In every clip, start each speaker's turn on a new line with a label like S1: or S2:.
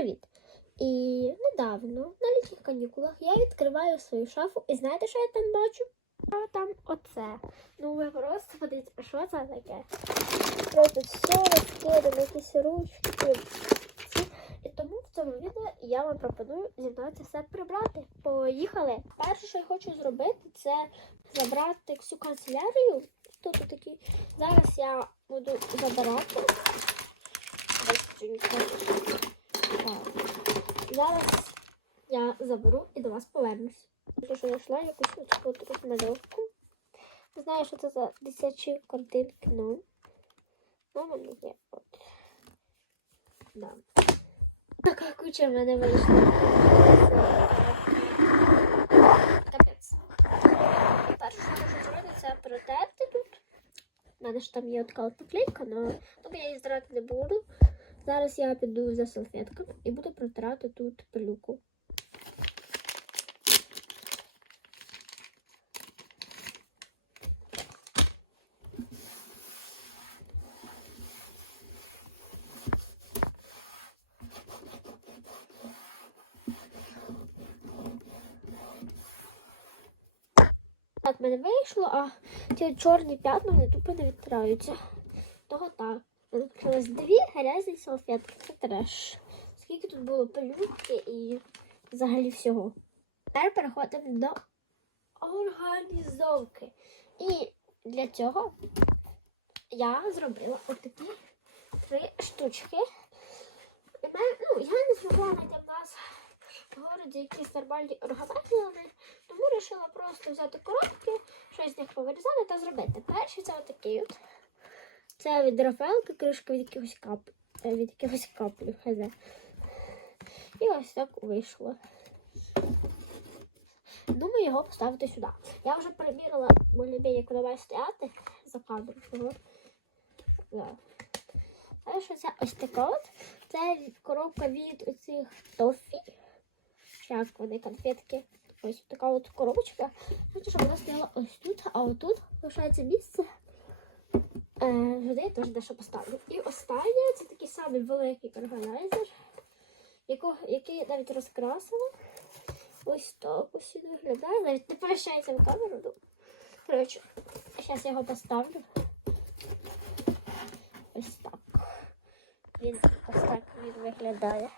S1: Привіт! І недавно на літніх канікулах я відкриваю свою шафу і знаєте, що я там бачу? А там оце. Ну ви просто подивіться, що це таке? Просто все розкидано, якісь ручки. І тому в цьому відео я вам пропоную зі мною це все прибрати. Поїхали! Перше, що я хочу зробити, це забрати всю канцелярію. Тут такі. Зараз я буду забирати. Быстренько. Зараз я заберу і до вас повернусь. Що знайшла якусь таку розмальовку. Не знаю, що це за дитячі картинки, ну. Ну, мене є. От. Да. Така куча в мене вийшла. Капець. Перше, що зробити, це протерти тут. У мене ж там є така от поклейка, але я її здирати не буду. Зараз я піду за салфетками і буду протирати тут пилюку. Так, в мене вийшло, а ті чорні п'ятна вони тупо не відтираються. Так. Дві грязні салфетки. Це треш. Скільки тут було пилюки і взагалі всього. Тепер переходимо до організовки. І для цього я зробила отакі три штучки. Ну, я не змогла знайти в нас в городі якісь нормальні органайзери, тому вирішила просто взяти коробки, щось з них повирізати та зробити. Перший це отакий от. Це від Рафаелки кришка від якихось кап... е, від якихось каплів. І ось так вийшло. Думаю його поставити сюди. Я вже перевірила более як воно має стояти за кадром. Ого. Да. А що це ось така от. Це коробка від оцих тофі. Як вони конфетки. Ось така от коробочка. Хочу, щоб вона стояла ось тут, а отут лишається місце. Е, Сюди теж дещо поставлю. І останнє це такий самий великий органайзер, який я навіть розкрасила. Ось так ось він виглядає. Навіть не поміщається в камеру. Коротше, зараз я його поставлю. Ось так. Він ось так він виглядає.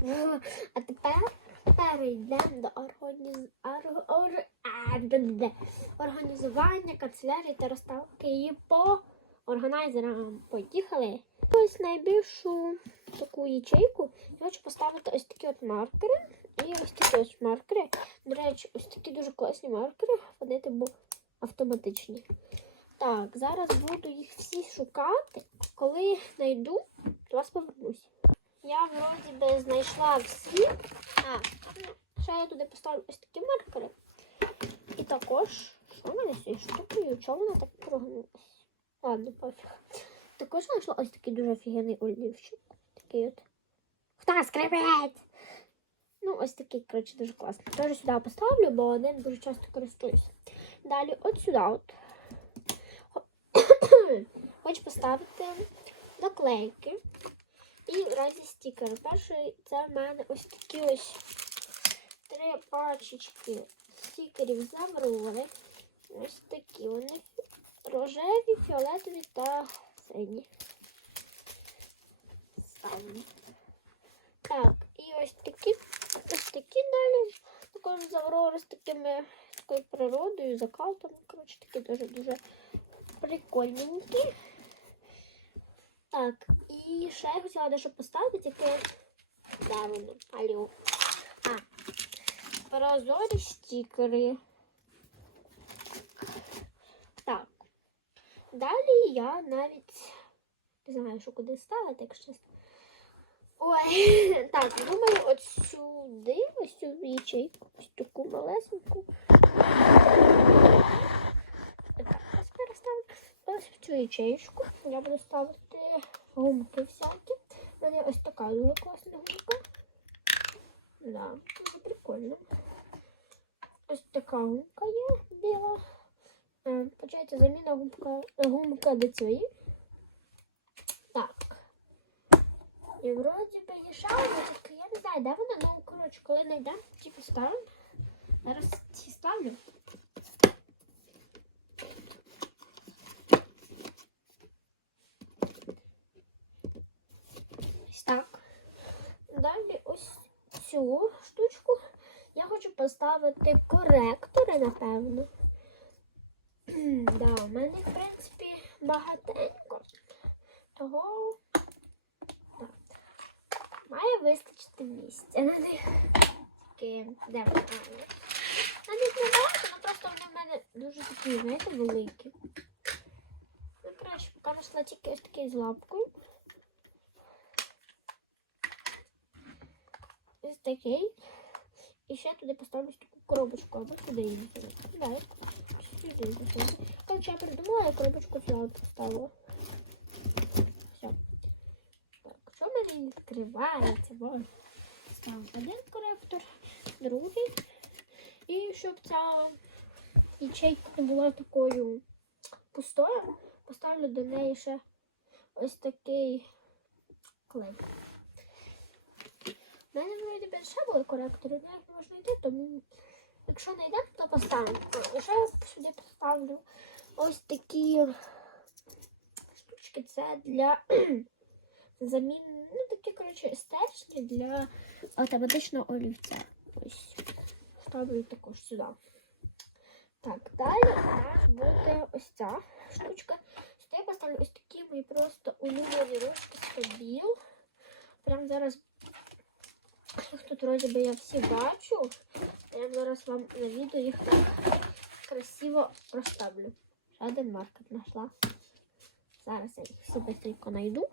S1: Ну, а тепер. А тепер перейдемо до організ... ор... Ор... організування канцелярії та розставки її по органайзерам. Поїхали. Ось найбільшу таку ячейку. Я хочу поставити ось такі от маркери. І ось такі ось маркери. До речі, ось такі дуже класні маркери. Вони типу автоматичні. Так, зараз буду їх всі шукати. Коли знайду, до вас повернусь. Я вроді би знайшла всі. А, ще я туди поставлю ось такі маркери. І також, що в мене цією штукою? Чому вона так прогнулась? Ладно, пофіг. Також знайшла ось такий дуже офігенний олівчик. Такий от. Хто скрипить? Ну, ось такий, коротше, дуже класний. Теж сюди поставлю, бо ним дуже часто користуюся. Далі от сюди от. Хочу поставити наклейки. І разі стікери. Перший це в мене ось такі ось три пачечки стікерів з. Ось такі вони. Рожеві, фіолетові та сині. Ставлю. Так, і ось такі, ось такі далі. Також з з такими такою природою, закалтом. Коротше, такі дуже-дуже прикольненькі. Так, і ще я хотіла дещо поставити, тільки де вони? Алло. А, прозорі стікери. Так. Далі я навіть не знаю, що куди ставити, якщо чесно. Ой, так, думаю, от сюди, ось цю ячейку, ось таку малесеньку. Так, переставлю. Ось в цю ячеєчку я буду ставити гумки всякі. У мене ось така дуже класна гумка. Да, дуже прикольно. Ось така гумка є біла. Е, Почається заміна гумка гумка до цієї. Так. І вроді би є тільки я не знаю, де вона, ну коротше, коли знайдемо, типу поставимо. Зараз ці ставлю. Так. Далі ось цю штучку я хочу поставити коректори, напевно. да, у мене, в принципі, багатенько. Того так. має вистачити місця на них. Тільки де вони? На них не багато, але просто вони в мене дуже такі, знаєте, великі. Ну, коротше, поки знайшла тільки такий з лапкою. Ось такий. І ще туди поставлю таку коробочку, або сюди її я сюди засуну. Короче, я придумала, я коробочку сюди поставила. Все. Так, що в мене відкривається? Бо ставимо один коректор, другий. І щоб ця ячейка не була такою пустою, поставлю до неї ще ось такий клей. У мене вроді ще були коректори, але як можна йти, тому якщо не йдемо, то поставимо. А ще я сюди поставлю ось такі штучки. Це для заміни, ну такі, коротше, стержні для автоматичного олівця. Ось. Ставлю також сюди. Так, далі у нас буде ось ця штучка. Сюди я поставлю ось такі мої просто улюблені ручки стабіл. Прям зараз їх тут вроді би я всі бачу. Я зараз вам на відео їх так красиво розставлю. Ще один маркет знайшла. Зараз я їх всі быстренько знайду.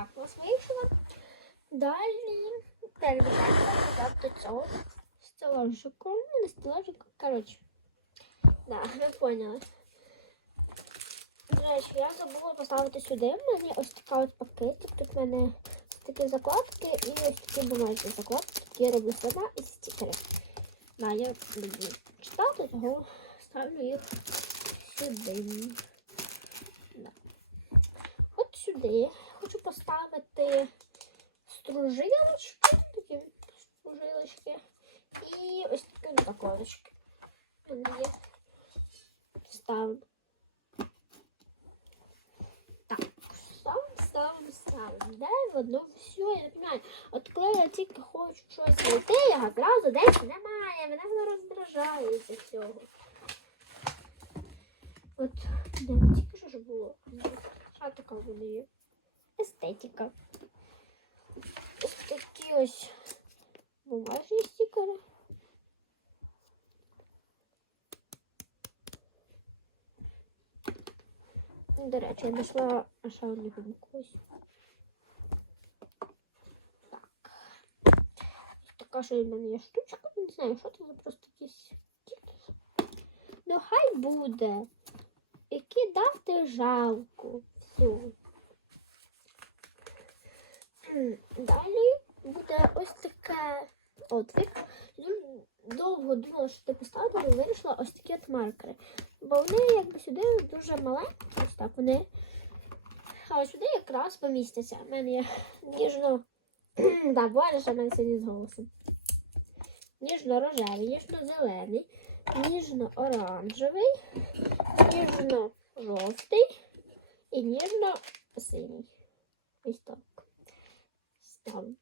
S1: Так вийшло. Далі перебираємо до цього стелажиком. Не стелажиком, коротше. Да, ви поняли. До речі, я забула поставити сюди. У мене ось така от пакетик. Тут в мене такі закладки і ось такі бумажні закладки. Які я роблю сама із стікерів. Да, я люблю читати, того ставлю їх сюди. Да. От сюди поставити стружилочки, такі стружилочки і ось такі. У мене є. Ставлю. Так, ставимо, ставимо, ставимо. Де воно все, я не розумію. От коли я тільки хочу щось знайти, його одразу десь немає. Мене воно роздражає з цього. От, де тільки що ж було? Що така вони є? Естетика. Ось такі ось бумажні стікери. До речі, я знайшла ще одну гумку ось. Так. Ось така що в мене є штучка. Не знаю, що це за просто якісь тільки. Ну хай буде. І кидати жалко. Все. Далі буде ось таке отвір. Довго думала, що ти поставити, але вирішила ось такі от маркери. Бо вони якби сюди дуже маленькі, ось так вони. А ось сюди якраз помістяться. У мене є ніжно. да, буває, що в мене сьогодні з голосом. Ніжно-рожевий, ніжно-зелений, ніжно-оранжевий, ніжно-жовтий і ніжно-синій. Ось так. Ставлю.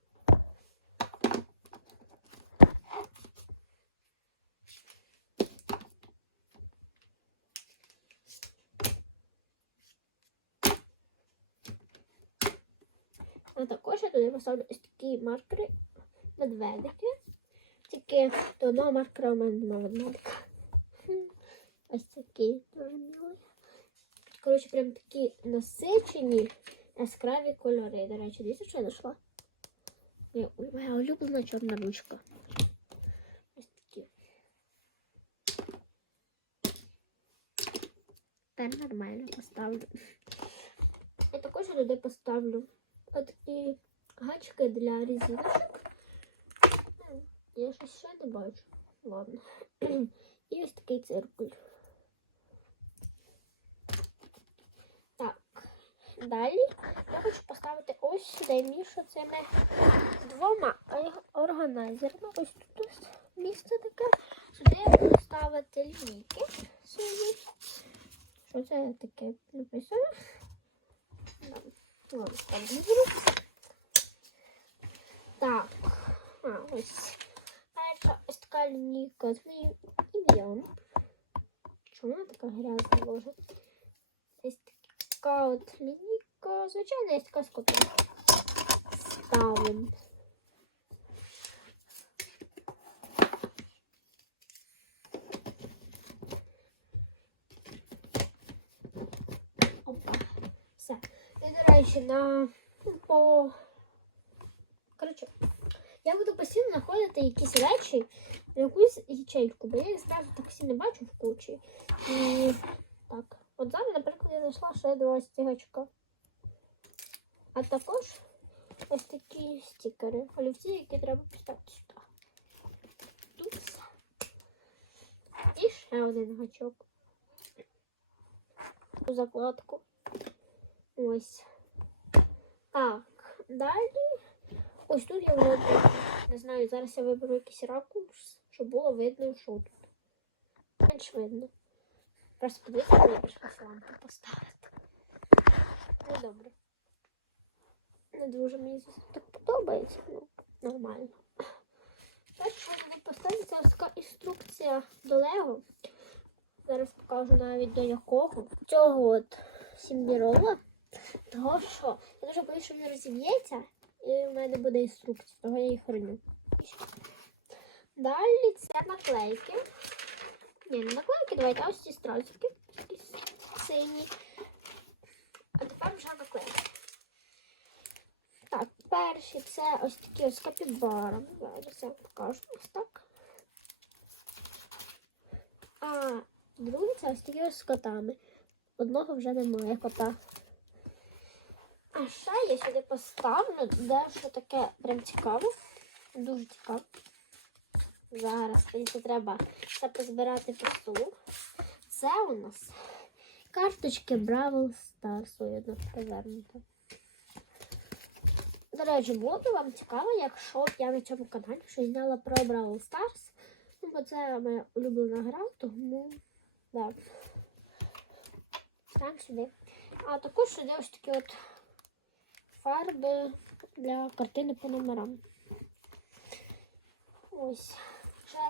S1: А також я туди поставлю ось такі маркери медведики. Тільки до одного маркера у мене немає. Ось такий дуже милий. Коротше, прям такі насичені яскраві кольори. До речі, дивіться, що я знайшла? Моя, моя улюблена чорна ручка. Ось такі. Тепер нормально поставлю. Я також туди поставлю отакі гачки для резиночок. Ну, Я щось ще не бачу. Ладно. І ось такий циркуль. Так. Далі я хочу поставити ось сюди мішу цими двома органайзерами. Ось тут місце таке. Сюди я буду ставити лінійки свої. Що це таке написано? Так. А, ось. Перша ось така лінійка з моїм ім'ям. Чому вона така грязна боже? Ось така от лінійка. Звичайно, ось така з котом. Ставим. Опа. Все. І, до речі, на по. Коротше, я буду постійно знаходити якісь речі в якусь ячейку, бо я їх зразу так всі не бачу в кучі. І так. От зараз, наприклад, я знайшла ще два стігачка. А також ось такі стікери, олівці, які треба поставити сюди. Тут все. І ще один гачок. У закладку. Ось. Так, далі. Ось тут я вже не знаю, зараз я виберу якийсь ракурс, щоб було видно, що тут. Менш видно. Просто подивіться, коли я пішла лампу поставити. Ну добре. Не дуже мені так подобається, ну нормально. Мені поставиться ось така інструкція до Лего. Зараз покажу навіть до якого. Цього от сімбірола. Того що я дуже боюсь, що він розіб'ється, і в мене буде інструкція, того я їх храню. Далі це наклейки. Ні, не наклейки, давайте а ось ці стразики. Сині. А тепер вже наклейки. Так, перші це ось такі ось капібара. Зараз я покажу ось так. А другі це ось такі ось з котами. Одного вже немає кота. А ще я сюди поставлю дещо таке прям цікаве. Дуже цікаво. Зараз мені треба це позбирати по столу. Це у нас карточки Бравл. Ой, одна повернута. До речі, було б вам цікаво, якщо б я на цьому каналі щось зняла про Бравл Старс. Ну, бо це моя улюблена гра, тому да. Ставимо сюди. А також сюди ось такі от фарби для картини по номерам. Ось.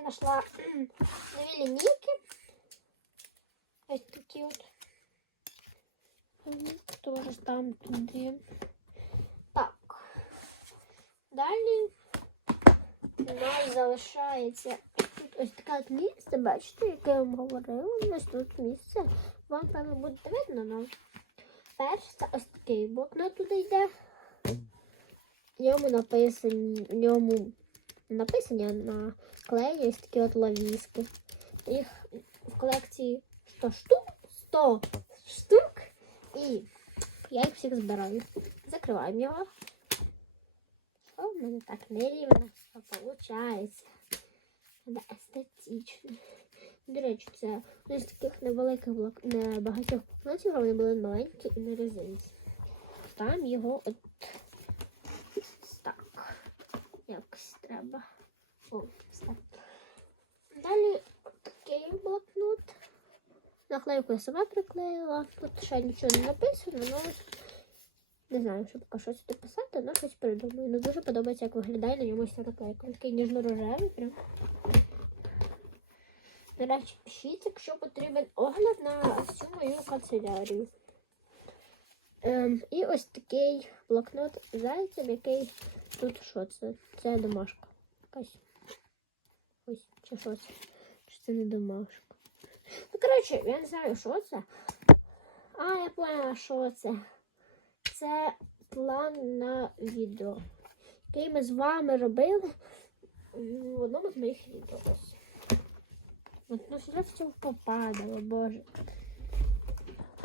S1: Я знайшла кхм, нові лінійки. Ось такі от. Мгм, Теж там туди. Так. Далі у нас залишається тут ось таке місце, бачите, яке я вам говорила. Ось тут місце. Вам, певно, буде видно, але перше це ось такий блокнот туди йде. В ньому написані, в ньому написані на клеї ось такі от лавіски. Їх в колекції 100 штук, 100 штук. І я їх всіх збираю. Закриваємо його. Що в мене так нерівно виходить? Буде естетично. До речі, це з таких невеликих блок... не багатьох блокнотів, вони були маленькі і на резинці. Там його от так. Якось треба. О, все. Далі такий блокнот. Наклейку я сама приклеїла. Тут ще нічого не написано, але не знаю, що поки що сюди писати, але щось придумаю. Ну дуже подобається, як виглядає на ньому ця наклейка. Він такий ніжно-рожевий прям. До речі, пишіть, якщо потрібен огляд на всю мою канцелярію. Ем, і ось такий блокнот зайцем, який тут що це? Це домашка. Якась. Ось, чи що це? Чи це не домашка? Ну, коротше, я не знаю, що це. А, я поняла, що це. Це план на відео, який ми з вами робили в одному з моїх відео. От, ну сюди все попадало, боже.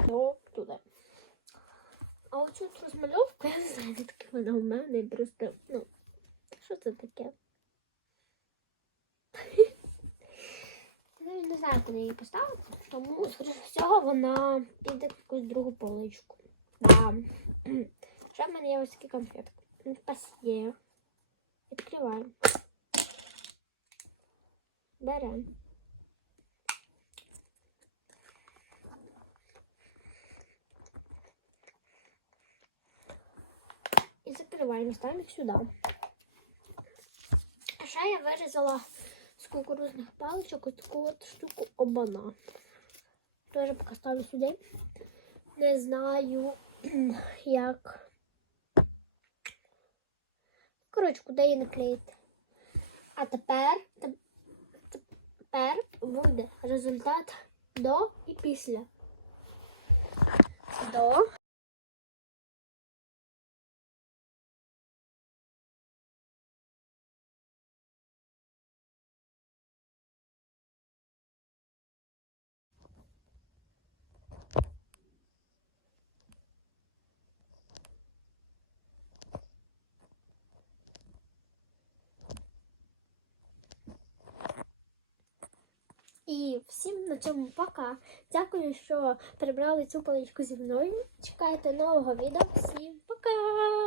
S1: Ну, туди. А оцю розмальовку, я не знаю, звідки вона в мене просто, ну, що це таке? Я не знаю, куди її поставити, тому, скоріше всього, вона піде в якусь другу поличку. Да. Ще в мене є ось такі конфетки. Ну, Відкриваємо. Беремо. І закриваємо, ставимо їх сюди. А ще я вирізала з кукурузних паличок ось таку от штуку обана. Теж поки ставлю сюди. Не знаю, як. Коротше, куди її наклеїти. А тепер, тепер буде результат до і після. До. І всім на цьому пока. Дякую, що прибрали цю паличку зі мною. Чекайте нового відео. Всім пока!